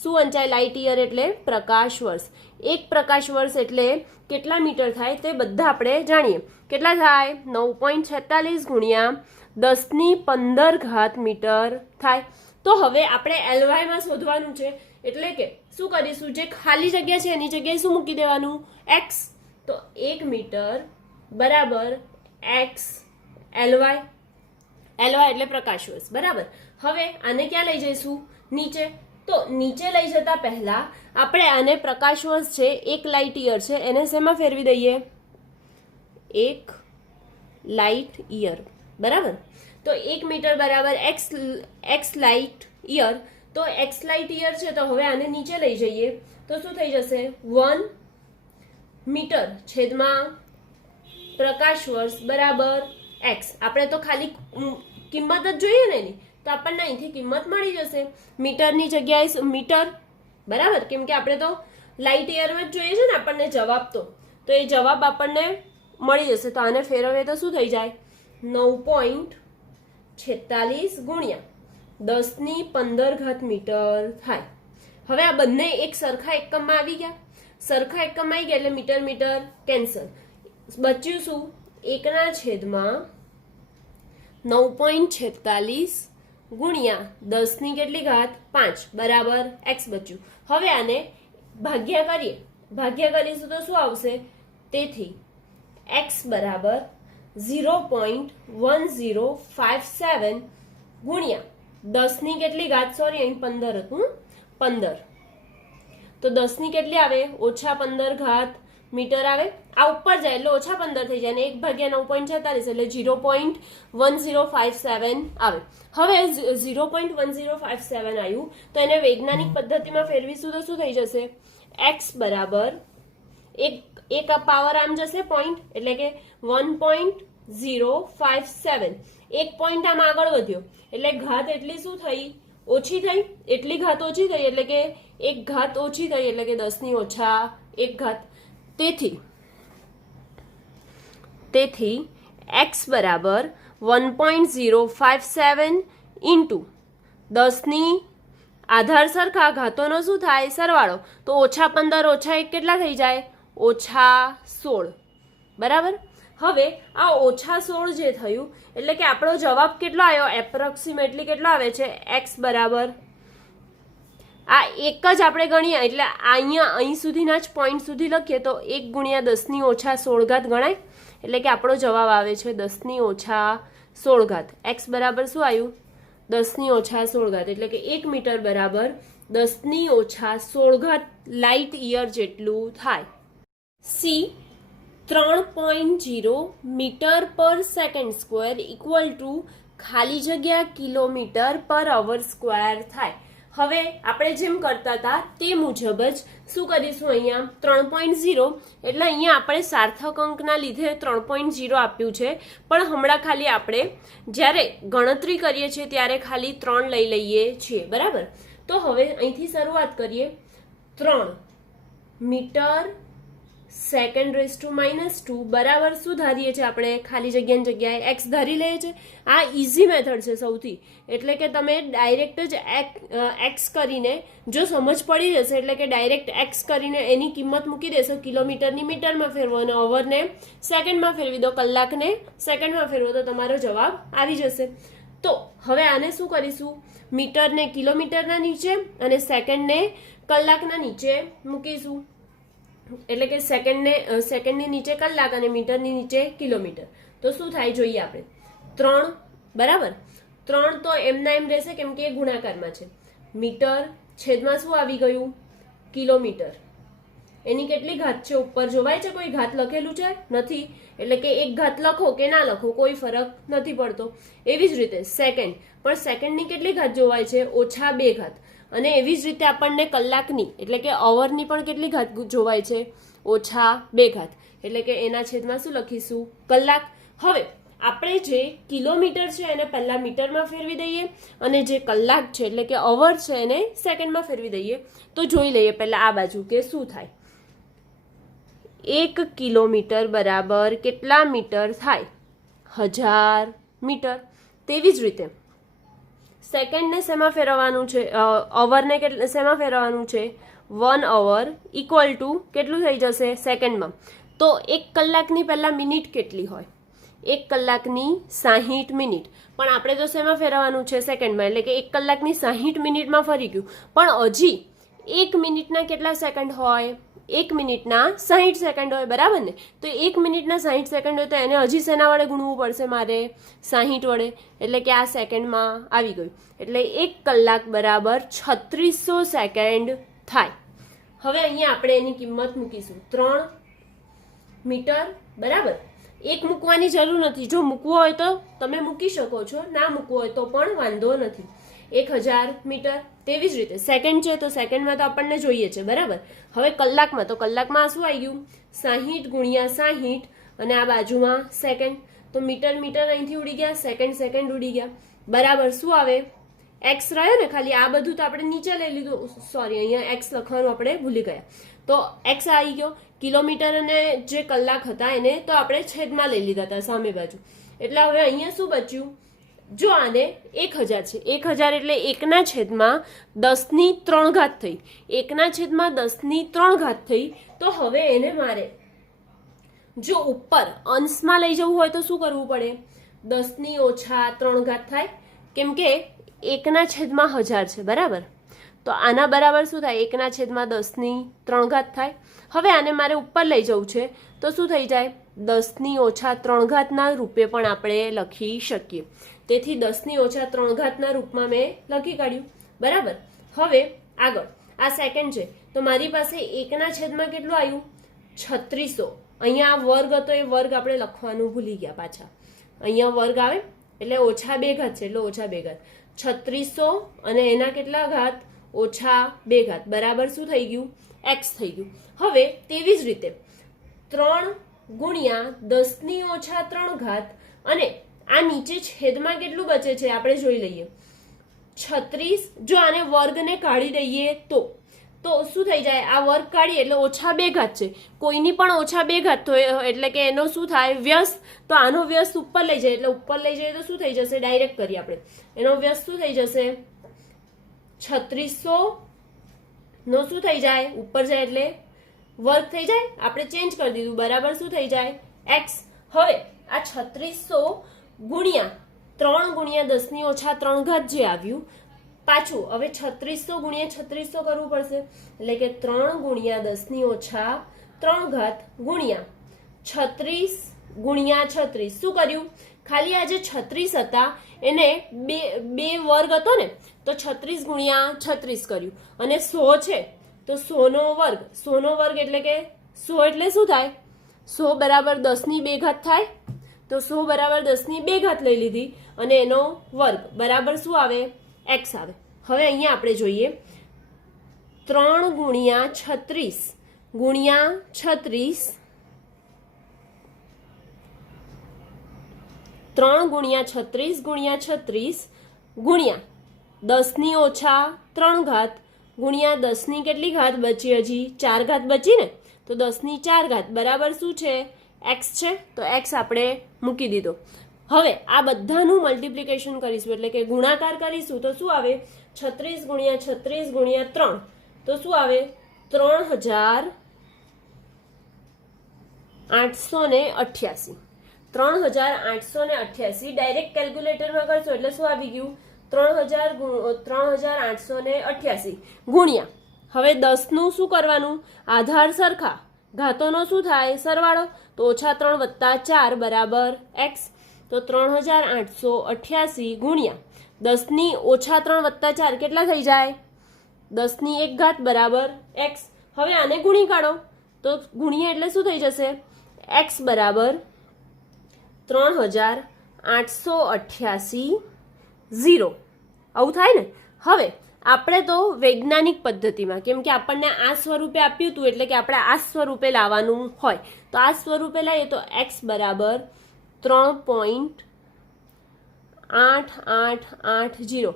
શું વંચાય લાઇટ યર એટલે પ્રકાશ વર્ષ. 1 પ્રકાશ વર્ષ એટલે કેટલા મીટર થાય તે બધા આપણે જાણીએ. કેટલા થાય 9.46 ગુણ્યા 10 ની 15 ઘાત મીટર થાય. તો હવે આપણે LY માં શોધવાનું છે, એટલે કે શું કરીશું જે ખાલી જગ્યા છે એની જગ્યાએ શું મૂકી દેવાનું x. તો 1 મીટર બરાબર x LY એટલે પ્રકાશ વર્ષ, બરાબર. હવે આને ક્યાં લઈ જઈશું નીચે, તો નીચે લઈ જતા પહેલા આપણે આને પ્રકાશ વર્ષ છે 1 લાઇટ યર છે એને શેમાં ફેરવી દઈએ 1 લાઇટ યર, બરાબર. તો 1 મીટર બરાબર x લાઇટ યર, તો x લાઇટ યર છે તો હવે આને નીચે લઈ જઈએ તો શું થઈ જશે 1 મીટર છેદમાં પ્રકાશ વર્ષ બરાબર x. આપણે તો ખાલી કિંમત જ જોઈએ ને એની, તો આપણને અહીંથી કિંમત મળી જશે મીટરની જગ્યાએ મીટર, બરાબર. કેમ કે આપણે તો લાઇટ યરમાં જ જોઈએ છે ને આપણને જવાબ, તો એ જવાબ આપણને મળી જશે. તો આને ફેરવીએ તો શું થઈ જાય 9.46 ગુણ્યા 10 ની 15 ઘાત મીટર થાય. હવે આ બંને એક સરખા એકમમાં આવી ગયા, સરખા એકમમાં આવી ગયા એટલે મીટર મીટર કેન્સલ, બચ્યું શું 1 ના છેદમાં 9.46 ગુણ્યા 10 ની કેટલી ઘાત 5 બરાબર x બચ્યું. હવે આને ભાગ્યા કરીશું તો શું આવશે, તેથી x બરાબર 0.1057 ગુણ્યા 10 ની કેટલી ઘાત, સોરી અહીં 15 હતું 15, તો 10 ની કેટલી આવે -15 ઘાત મીટર આવે. આ ઉપર જાય એટલે -15 થઈ જાય અને 1 ભાગ્યા 9.46 એટલે 0.1057 આવે. હવે 0.1057 આવ્યું તો એને વૈજ્ઞાનિક પદ્ધતિમાં ફેરવીશું તો શું થઈ જશે x બરાબર એક પાવર આમ જશે પોઈન્ટ એટલે કે 1.057, એક પોઈન્ટ આમ આગળ વધ્યો એટલે ઘાત એટલી શું થઈ ઓછી થઈ, એટલી ઘાત ઓછી થઈ એટલે કે એક ઘાત ઓછી થઈ એટલે કે 10 ની ઓછા 1 ઘાત. તેથી x બરાબર 1.057 ઇન્ટુ 10ની આધાર સરખા ઘાતોનો શું થાય સરવાળો, તો -15 -1 કેટલા થઈ જાય -16, બરાબર. હવે આ -16 જે થયું એટલે કે આપણો જવાબ કેટલો આવ્યો, એપ્રોક્સિમેટલી કેટલો આવે છે, x બરાબર આ એક જ આપણે ગણીએ એટલે અહીંયા અહીં સુધીના જ પોઈન્ટ સુધી લખીએ તો 1 × 10⁻16 ગણાય, એટલે કે આપણો જવાબ આવે છે 10⁻16. એક્સ બરાબર શું આવ્યું 10⁻16, એટલે કે 1 મીટર બરાબર 10⁻16 લાઇટ યર જેટલું થાય. સી 3.0 મીટર પર સેકન્ડ સ્ક્વેર ઇક્વલ ટુ ખાલી જગ્યા કિલોમીટર પર અવર સ્ક્વેર થાય. હવે આપણે જેમ કરતા હતા તે મુજબ જ શું કરીશું, અહીંયા 3.0 એટલે અહીંયા આપણે સાર્થક અંકના લીધે 3.0 આપ્યું છે, પણ હમણાં ખાલી આપણે જ્યારે ગણતરી કરીએ છીએ ત્યારે ખાલી 3 લઈ લઈએ છીએ, બરાબર. તો હવે અહીંથી શરૂઆત કરીએ. 3 મીટર સેકન્ડ -2 બરાબર શું ધારીએ છીએ આપણે, ખાલી જગ્યાની જગ્યાએ એક્સ ધારી લઈએ છીએ. આ ઇઝી મેથડ છે સૌથી, એટલે કે તમે ડાયરેક્ટ જ એક્સ કરીને જો સમજ પડી જશે એટલે કે ડાયરેક્ટ એક્સ કરીને એની કિંમત મૂકી દેશો, કિલોમીટરની મીટરમાં ફેરવો અને અવરને સેકન્ડમાં ફેરવી દો, કલાકને સેકન્ડમાં ફેરવો તો તમારો જવાબ આવી જશે. તો હવે આને શું કરીશું, મીટરને કિલોમીટરના નીચે અને સેકન્ડને કલાકના નીચે મૂકીશું, એટલે કે સેકન્ડની નીચે કલાક અને મીટરની નીચે કિલોમીટર. તો શું થાય જોઈએ આપણે, 3 બરાબર 3 તો એમના એમ રહેશે કેમ કે એ ગુણાકારમાં છે. મીટર છેદમાં શું આવી ગયું કિલોમીટર, એની કેટલી ઘાત છે ઉપર જોવાય છે, કોઈ ઘાત લખેલું છે નથી, એટલે કે એક ઘાત લખો કે ના લખો કોઈ ફરક નથી પડતો. એવી જ રીતે સેકન્ડ, પણ સેકન્ડની કેટલી ઘાત જોવાય છે -2 ઘાત, અને એવી જ રીતે આપણને કલાકની એટલે કે અવરની પણ કેટલી ઘાત જોવાય છે -2 ઘાત, એટલે કે એના છેદમાં શું લખીશું કલાક. હવે આપણે જે કિલોમીટર છે એને પહેલા મીટરમાં ફેરવી દઈએ અને જે કલાક છે એટલે કે અવર છે એને સેકન્ડમાં ફેરવી દઈએ. તો જોઈ લઈએ પહેલા આ બાજુ કે શું થાય. 1 કિલોમીટર બરાબર કેટલા મીટર થાય, 1000 મીટર. તેવી જ રીતે સેકન્ડને શેમાં ફેરવવાનું છે, અવરને શેમાં ફેરવવાનું છે, 1 અવર ઇક્વલ ટુ કેટલું થઈ જશે સેકન્ડમાં. તો 1 કલાકની પહેલાં મિનિટ કેટલી હોય, 1 કલાકની 60 મિનિટ, પણ આપણે તો શેમાં ફેરવવાનું છે સેકન્ડમાં, એટલે કે 1 કલાકની 60 મિનિટમાં ફરી ગયું. પણ હજી 1 મિનિટના કેટલા સેકન્ડ હોય, 1 મિનિટના 60 સેકન્ડ હોય, બરાબર ને. તો 1 મિનિટના 60 સેકન્ડ હોય તો એને હજી શેના વડે ગુણવું પડશે મારે, 60 વડે, એટલે કે આ સેકન્ડમાં આવી ગયું. એટલે 1 કલાક બરાબર 3600 સેકન્ડ થાય. હવે અહીંયા આપણે એની કિંમત મૂકીશું 3 મીટર બરાબર. એક મૂકવાની જરૂર નથી, જો મૂકવું હોય તો તમે મૂકી શકો છો, ના મૂકવું હોય તો પણ વાંધો નથી. 1000 મીટર. તેવી જ રીતે સેકન્ડ છે તો સેકન્ડમાં તો આપણને જોઈએ છે, બરાબર. હવે કલાકમાં, તો કલાકમાં શું આવી ગયું 60 × 60 અને આ બાજુમાં સેકન્ડ, તો મીટર અહીંથી ઉડી ગયા, સેકન્ડ ઉડી ગયા, બરાબર. શું આવે એક્સ રહ્યો ને ખાલી, આ બધું તો આપણે નીચે લઈ લીધું, સોરી અહીંયા એક્સ લખવાનું આપણે ભૂલી ગયા. તો એક્સ આવી ગયો, કિલોમીટર અને જે કલાક હતા એને તો આપણે છેદમાં લઈ લીધા હતા સામે બાજુ. એટલે હવે અહીંયા શું બચ્યું, જો આને 1000 છે, 1000 એટલે 1/10⁻³ ઘાત થઈ, 1/10⁻³ ઘાત થઈ. તો હવે એને મારે જો ઉપર અંશમાં લઈ જવું હોય તો શું કરવું પડે, 10⁻³ ઘાત થાય, કેમ કે 1/1000 છે, બરાબર. તો આના બરાબર શું થાય 1/10⁻³ ઘાત થાય. હવે આને મારે ઉપર લઈ જવું છે તો શું થઈ જાય 10⁻³ ઘાતના રૂપે પણ આપણે લખી શકીએ. તેથી 10⁻³ ઘાતના રૂપમાં મેં લખી કાઢ્યું, બરાબર. હવે આગળ આ સેકન્ડ છે તો મારી પાસે 1/છેદમાં કેટલું આવ્યું 3600. અહીંયા આ વર્ગ હતો એ વર્ગ આપણે લખવાનું ભૂલી ગયા પાછા, અહીંયા વર્ગ આવે એટલે -2 ઘાત છે એટલે -2 ઘાત, 3600 અને એના કેટલા ઘાત -2 ઘાત બરાબર શું થઈ ગયું એક્સ થઈ ગયું. હવે તેવી જ રીતે 3 × 10⁻³ ઘાત અને આ નીચે છેદમાં કેટલું બચે છે આપણે જોઈ લઈએ 36. જો આને વર્ગને કાઢી દઈએ તો શું થઈ જાય, આ વર્ગ કાઢીએ એટલે -2 ઘાત છે, કોઈની પણ -2 ઘાત થયો એટલે કે એનો શું થાય વ્યસ્ત. તો આનો વ્યસ્ત ઉપર લઈ જાય એટલે ઉપર લઈ જઈએ તો શું થઈ જશે, ડાયરેક્ટ કરીએ આપણે, એનો વ્યસ્ત શું થઈ જશે 3600 નો શું થઈ જાય, ઉપર જાય એટલે વર્ગ થઈ જાય, આપણે ચેન્જ કરી દીધું, બરાબર શું થઈ જાય, x. હવે આ 3600 ગુણ્યા 3 ગુણ્યા 10 ની ઓછા 3 ઘાત જે આવ્યું, પાછું હવે 3600 ગુણ્યા 3600 કરવું પડશે, એટલે કે 3 ગુણ્યા 10 ની ઓછા 3 ઘાત ગુણ્યા 36 ગુણ્યા 36. શું કર્યું, ખાલી આ જે 36 હતા એને બે વર્ગ હતો ને, તો 36 ગુણ્યા 36 કર્યું, અને 100 છે તો 100 નો વર્ગ. 100 નો વર્ગ એટલે કે 100 એટલે શું થાય, 100 બરાબર 10 ની 2 ઘાત થાય, તો 100 બરાબર 10 ની 2 ઘાત લઈ લીધી અને એનો વર્ગ બરાબર શું આવે, x આવે. હવે અહીંયા આપણે જોઈએ 3 ગુણ્યા 36 ગુણ્યા 36, 3 ગુણ્યા 36 ગુણ્યા 36 ગુણ્યા 10 ની ઓછા 3 ઘાત ગુણ્યા 10 ની કેટલી ઘાત બચી, હજી 4 ઘાત બચી ને, તો 10 ની 4 ઘાત બરાબર શું છે, x છે. તો x આપણે મૂકી દીધો. હવે આ બધાનું મલ્ટિપ્લિકેશન કરીશું એટલે કે ગુણાકાર કરીશું, તો શું આવે, 36 ગુણ્યા 36 ગુણ્યા 3, તો શું આવે 3888. 3888 ડાયરેક્ટ કેલ્ક્યુલેટરમાં કરશો એટલે શું આવી ગયું, 3888 ગુણ્યા, હવે 10 નું શું કરવાનું, આધાર સરખા, ઘાતોનો શું થાય સરવાળો, તો ઓછા 3 વત્તા 4 બરાબર x. તો 3888 ગુણ્યા 10 ની ઓછા 3 વત્તા 4 કેટલા થઈ જાય, 10 ની 1 ઘાત બરાબર x. હવે આને ગુણી કાઢો, તો ગુણીએ એટલે શું થઈ જશે, x બરાબર 3888 0. આવું થાય ને. હવે આપણે તો વૈજ્ઞાનિક પદ્ધતિમાં, કેમ કે આપણને આ સ્વરૂપે આપ્યું હતું એટલે કે આપણે આ સ્વરૂપે લાવવાનું હોય, તો આ સ્વરૂપે લઈએ તો x બરાબર 3.8880.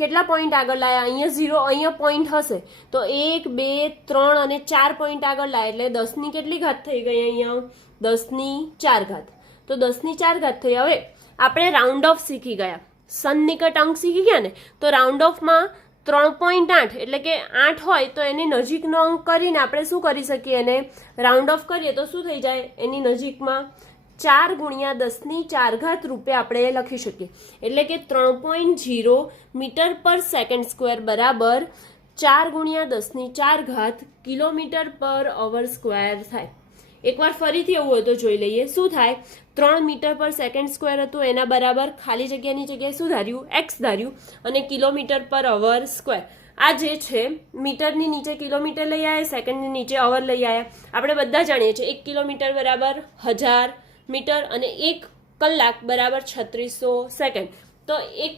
કેટલા પોઈન્ટ આગળ લાયા, અહીંયા 0, અહીંયા પોઈન્ટ હશે તો 1 2 3 અને 4 પોઈન્ટ આગળ લાયા, એટલે 10 ની કેટલી ઘાત થઈ ગઈ, અહીંયા 10 ની 4 ઘાત. તો 10 ની 4 ઘાત થઈ. હવે આપણે રાઉન્ડ ઓફ શીખી ગયા, સન્નિકટ અંક શીખી ગયા ને, તો રાઉન્ડ ઓફમાં 3.8 એટલે કે 8 હોય તો એની નજીકનો અંક કરીને આપણે શું કરી શકીએ, એને રાઉન્ડ ઓફ કરીએ તો શું થઈ જાય, એની નજીકમાં 4 ગુણ્યા 10 ની 4 ઘાત રૂપે આપણે લખી શકીએ, એટલે કે 3.0 મીટર પર સેકન્ડ સ્ક્વેર બરાબર 4 ગુણ્યા 10 ની 4 ઘાત કિલોમીટર પર અવર સ્ક્વેર થાય. એકવાર ફરીથી એવું હોય તો જોઈ લઈએ શું થાય. 3 મીટર પર સેકન્ડ સ્ક્વેર હતું એના બરાબર ખાલી જગ્યાની જગ્યાએ શું ધાર્યું, x ધાર્યું, અને કિલોમીટર પર અવર સ્ક્વેર. આ જે છે મીટરની નીચે કિલોમીટર લઈ આવ્યા, સેકન્ડની નીચે અવર લઈ આવ્યા. આપણે બધા જાણીએ છીએ 1 કિલોમીટર બરાબર 1000 મીટર અને 1 કલાક બરાબર 3600 સેકન્ડ. તો 1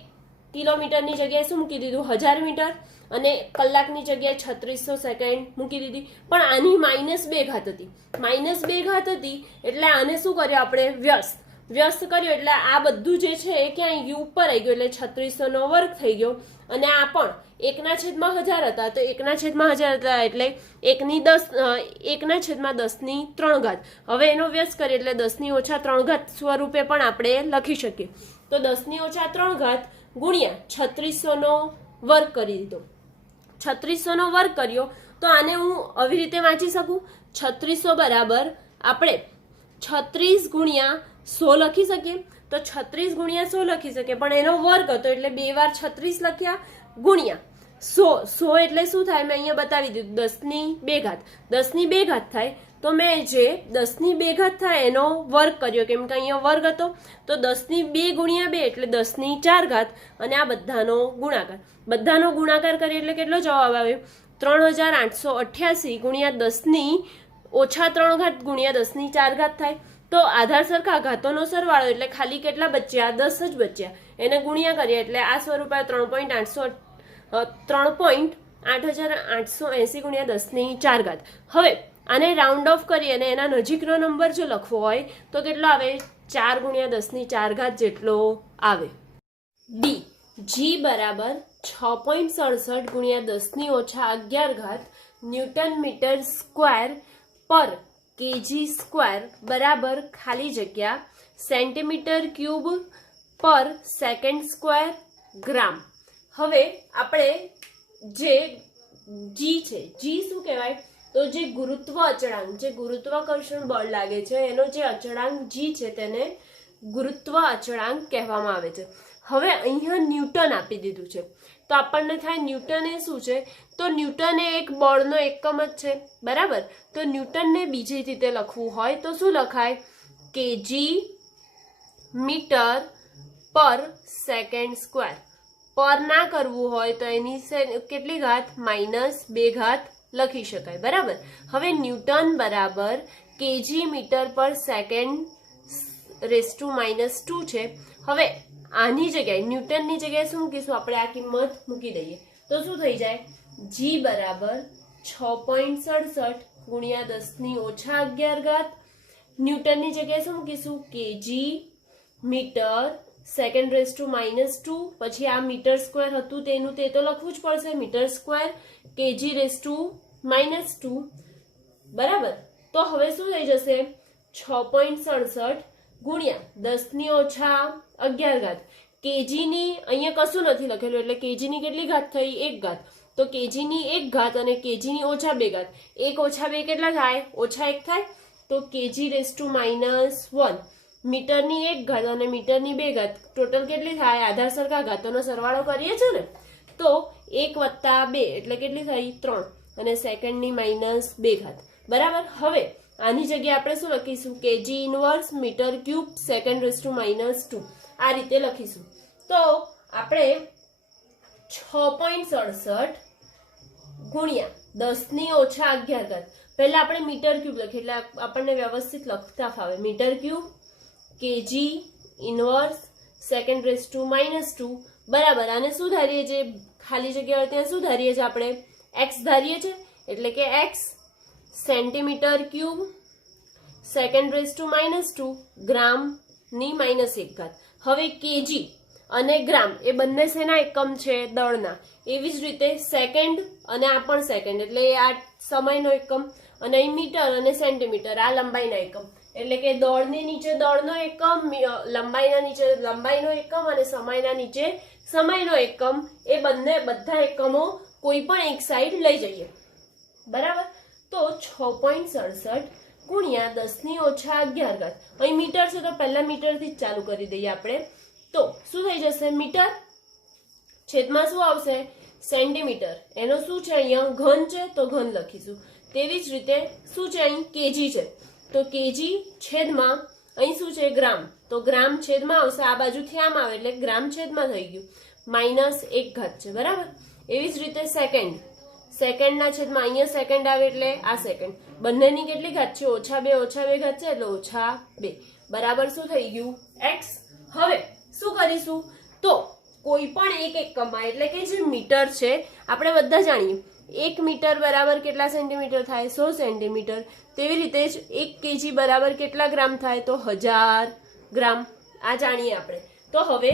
કિલોમીટરની જગ્યાએ શું મૂકી દીધું, 1000 મીટર, અને કલાકની જગ્યાએ 3600 સેકન્ડ મૂકી દીધી. પણ આની -2 ઘાત હતી, -2 ઘાત હતી એટલે આને શું કર્યું આપણે, વ્યસ્ત કર્યો, એટલે આ બધું જે છે એ ક્યાંય ગયું, ઉપર આવી ગયું, એટલે 3600 નો વર્ગ થઈ ગયો. અને આ પણ 1/1000 હતા, તો 1/1000 હતા એટલે 1/10 ની 3 ઘાત. હવે એનો વ્યસ્ત કરીએ એટલે 10 ની ઓછા 3 ઘાત સ્વરૂપે પણ આપણે લખી શકીએ. તો 10 ની ઓછા 3 ઘાત ગુણ્યા 3600 નો વર્ગ કરી દીધો. 3600 નો વર્ગ કર્યો તો આને હું આવી રીતે વાંચી શકું, 3600 બરાબર આપણે 36 ગુણ્યા 100 લખી શકીએ. તો 36 ગુણ્યા 100 લખી શકીએ, પણ એનો વર્ગ હતો એટલે 2 વાર 36 લખ્યા ગુણ્યા 100 એટલે શું થાય, મેં અહીંયા બતાવી દીધું, 10 ની 2 ઘાત. 10 ની 2 ઘાત થાય તો મેં જે 10 ની 2 ઘાત થાય એનો વર્ગ કર્યો, કેમ કે અહીંયા વર્ગ હતો. તો 10 ની 2 ગુણ્યા 2 એટલે 10 ની 4 ઘાત, અને આ બધાનો ગુણાકાર કરીએ એટલે કેટલો જવાબ આવ્યો, 3888 ગુણ્યા 10 ની ઓછા 3 ઘાત ગુણ્યા 10 ની 4 ઘાત થાય. તો આધાર સરખા, ઘાતોનો સરવાળો, એટલે ખાલી કેટલા બચ્યા, 10 જ બચ્યા. એને ગુણ્યા કરીએ એટલે આ સ્વરૂપે 3.8880 ગુણ્યા 10 ની 4 ઘાત. હવે આને રાઉન્ડ ઓફ કરીએ અને એના નજીકનો નંબર જો લખવો હોય તો કેટલો આવે, 4 ગુણ્યા 10 ની 4 ઘાત જેટલો આવે. ડી, જી બરાબર 6.67 ગુણ્યા 10 ની ઓછા 11 ઘાત ન્યૂટન મીટર સ્ક્વેર પર કેજી સ્ક્વેર બરાબર ખાલી જગ્યા સેન્ટીમીટર ક્યુબ પર સેકન્ડ સ્ક્વેર ગ્રામ. હવે આપણે જે જી છે, જી શું કહેવાય તો જે ગુરુત્વ અચળાંક, જે ગુરુત્વાકર્ષણ બળ લાગે છે એનો જે અચળાંક જી છે તેને ગુરુત્વ અચળાંક કહેવામાં આવે છે. હવે અહીંયા ન્યૂટન આપી દીધું છે તો આપણને થાય ન્યૂટન એ શું છે, તો ન્યૂટન એ એક બળનો એકમ જ છે, બરાબર. તો ન્યૂટનને બીજી રીતે લખવું હોય તો શું લખાય, કેજી મીટર પર સેકન્ડ સ્ક્વેર. પર ના કરવું હોય તો એની કેટલી ઘાત, -2 ઘાત લખી શકાય, બરાબર. હવે ન્યૂટન બરાબર કેજી મીટર પર સેકન્ડ -2 છે. હવે આની જગ્યાએ ન્યૂટનની જગ્યાએ શું મૂકીશું આપણે, આ કિંમત મૂકી દઈએ તો શું થઈ જાય, જી બરાબર 6.67 ગુણ્યા 10⁻11 ઘાત. ન્યૂટનની જગ્યાએ શું મૂકીશું, કેજી મીટર સેકન્ડ -2, પછી આ મીટર સ્ક્વેર હતું તેનું તે તો લખવું જ પડશે, મીટર સ્ક્વેર કેજી -2, બરાબર. તો હવે શું થઈ જશે, 6.67 ગુણ્યા 10⁻11 ઘાત. કેજીની અહીંયા કશું નથી લખેલું એટલે કેજીની કેટલી ઘાત થઈ, 1 ઘાત. તો કેજીની 1 ઘાત અને કેજીની -2 ઘાત, 1 - 2 કેટલા થાય, -1 થાય. તો કેજી -1 મીટરની 1 ઘાત અને મીટરની 2 ઘાત ટોટલ કેટલી થાય, આધાર સરખા ઘાતોનો સરવાળો કરીએ છીએ ને તો 1 + 2 એટલે કેટલી થઈ, 3 અને સેકન્ડની -2 ઘાત, બરાબર. હવે આની જગ્યાએ આપણે શું લખીશું, KG inverse metre cube second -2 આ રીતે લખીશું. તો આપણે 6.67 ગુણ્યા 10⁻11 ઘાત, પહેલા આપણે મીટર ક્યુબ લખીએ એટલે આપણને વ્યવસ્થિત લખતા ફાવે, metre cube KG inverse second -2 બરાબર. આને શું ધારીએ છીએ, ખાલી જગ્યા હોય ત્યાં શું ધારીએ છીએ આપણે, એક્સ ધારીએ છીએ એટલે કે એક્સ સેન્ટીમીટર ક્યુબ સેકન્ડ -2 ગ્રામની -1 ઘાત. હવે કેજી અને ગ્રામ એ બંને શેના એકમ છે, દળના. એવી જ રીતે સેકન્ડ અને આ પણ સેકન્ડ એટલે આ સમયનો એકમ, અને અહીં મીટર અને સેન્ટીમીટર આ લંબાઈના એકમ. એટલે કે દળની નીચે દળનો એકમ, લંબાઈના નીચે લંબાઈનો એકમ અને સમયના નીચે સમયનો એકમ, એ બધા એકમો કોઈ પણ એક સાઈડ લઈ જઈએ, બરાબર. તો 6.67 ગુણ્યા 10⁻11 ઘાત. અહીં મીટર છે તો પહેલા મીટરથી જ ચાલુ કરી દઈએ આપણે. તો શું થઈ જશે, મીટર છેદમાં શું આવશે, સેન્ટીમીટર. એનો શું છે, અહીંયા ઘન છે તો ઘન લખીશું. તેવી જ રીતે શું છે, અહીં કેજી છે તો કેજી છેદમાં અહીં શું છે, ગ્રામ. તો ગ્રામ છેદમાં આવશે, આ બાજુથી આમ આવે એટલે ગ્રામ છેદમાં થઈ ગયું, -1 ઘાત છે, બરાબર. એવી જ રીતે સેકન્ડ, સેકન્ડના છેદમાં અહીંયા સેકન્ડ આવે એટલે આ સેકન્ડ, બંનેની કેટલી ઘાત છે, -2 ઘાત છે એટલે -2 બરાબર શું થઈ ગયું, એક્સ. હવે શું કરીશું, તો કોઈ પણ એક એકમમાં એટલે કે જે મીટર છે આપણે બધા જાણીએ 1 મીટર બરાબર કેટલા સેન્ટીમીટર થાય, 100 સેન્ટીમીટર. તેવી રીતે જ 1 કેજી બરાબર કેટલા ગ્રામ થાય, તો 1000 ગ્રામ. આ જાણીએ આપણે. તો હવે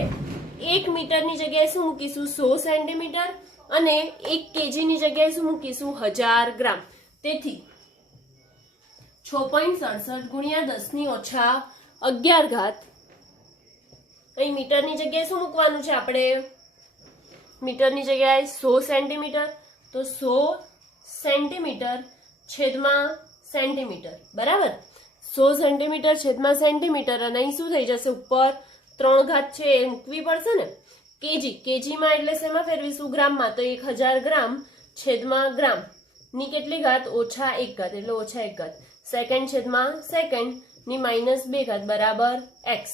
1 મીટરની જગ્યાએ શું મૂકીશું, 100 સેન્ટીમીટર અને 1 કેજીની જગ્યાએ શું મૂકીશું, 1000 ગ્રામ. તેથી 6.67 ગુણ્યા 10⁻11 ઘાત. અહીં મીટરની જગ્યાએ શું મૂકવાનું છે આપણે, મીટરની જગ્યાએ 100 સેન્ટીમીટર, તો 100 સેન્ટીમીટર છેદમાં સેન્ટીમીટર, બરાબર. 100 સેન્ટીમીટર છેદમાં સેન્ટીમીટર અને અહીં શું થઈ જશે, ઉપર 3 ઘાત છે એ મૂકવી પડશે ને. કેજી, કેજીમાં એટલે શેમાં ફેરવીશું, ગ્રામમાં. તો 1000 ગ્રામ છેદમાં ગ્રામ ની કેટલી ઘાત, -1 ઘાત એટલે -1 ઘાત. સેકન્ડ છેદમાં સેકન્ડ ની -2 ઘાત બરાબર એક્સ.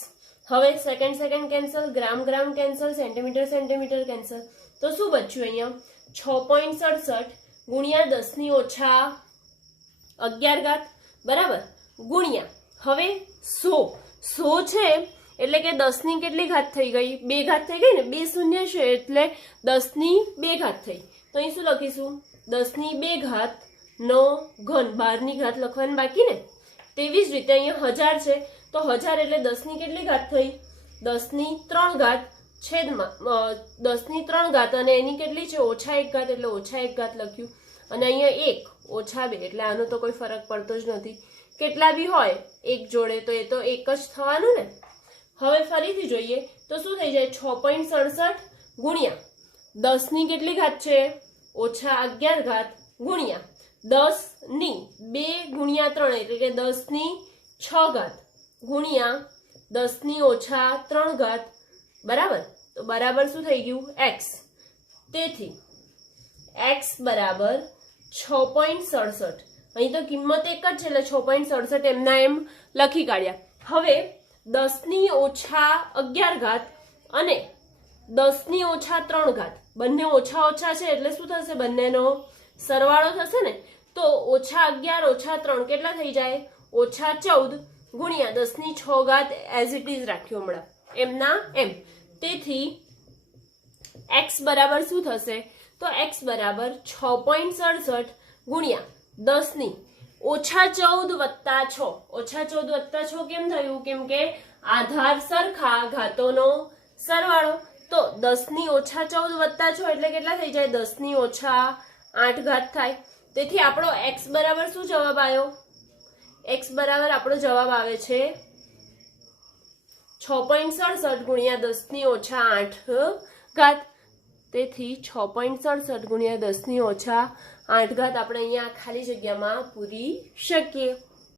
હવે સેકન્ડ સેકન્ડ કેન્સલ, ગ્રામ ગ્રામ કેન્સલ, સેન્ટીમીટર સેન્ટીમીટર કેન્સલ. તો શું બચ્યું અહીંયા, 6.67 ગુણ્યા 10⁻11 ઘાત, બરાબર, ગુણ્યા હવે 100 છે એટલે કે 10ની કેટલી ઘાત થઈ ગઈ, 2 ઘાત થઈ ગઈ ને, 2 શૂન્ય છે એટલે 10ની 2 ઘાત થઈ. તો અહીં શું લખીશું, 10ની 2 ઘાત નો ઘન, 12ની ઘાત લખવાની બાકી ને. તેવી જ રીતે અહીંયા 1000 છે તો 1000 એટલે 10ની કેટલી ઘાત થઈ, 10ની 3 ઘાત છેદમાં 10ની 3 ઘાત અને એની કેટલી છે, -1 ઘાત એટલે -1 ઘાત લખ્યું. અને અહીંયા 1 - 2 એટલે આનો તો કોઈ ફરક પડતો જ નથી, કેટલા બી હોય એક જોડે તો એ તો એક જ થવાનું ને. હવે ફરીથી જોઈએ તો શું થઈ જાય, 6.67 ગુણ્યા 10 ની કેટલી ઘાત છે? ઓછા 11 ઘાત ગુણ્યા 10 ની 2 ગુણ્યા 3 એટલે કે 10 ની 6 ઘાત ગુણ્યા 10 ની ઓછા 3 ઘાત બરાબર. તો બરાબર શું થઈ ગયું? x. તેથી x બરાબર 6.67. અહીં તો કિંમત એક જ છે એટલે 6.67 એમના એમ લખી કાઢ્યા. હવે 10 ની ઓછા 11 ઘાત અને 10 ની ઓછા 3 ઘાત બંને ઓછા ઓછા છે એટલે શું થશે? બંનેનો સરવાળો થશે ને. તો ઓછા 11 ઓછા 3 કેટલા થઈ જાય? ઓછા 14 ગુણ્યા 10 ની 6 ઘાત એઝ ઇટ ઇઝ રાખ્યું હમણાં એમના એમ. તેથી x બરાબર શું થશે? તો x બરાબર 6.67 ગુણ્યા 10 ની ઓછા 14 વત્તા 6. ઓછા 14 વત્તા 6 કેમ થયું? કેમ કે આધાર સરખા ઘાતોનો સરવાળો. તો 10 ની ઓછા 14 વત્તા 6 એટલે કેટલા થઈ જાય? 10 ની ઓછા 8 ઘાત થાય. તેથી આપણો x બરાબર શું જવાબ આવ્યો? x બરાબર આપણો જવાબ આવે છે 6.67 ગુણ્યા 10 ની ઓછા 8 ઘાત. તેથી 6.67 ગુણ્યા 10 ની ઓછા 8 ઘાત આપણે અહીંયા ખાલી જગ્યામાં પૂરી શકીએ.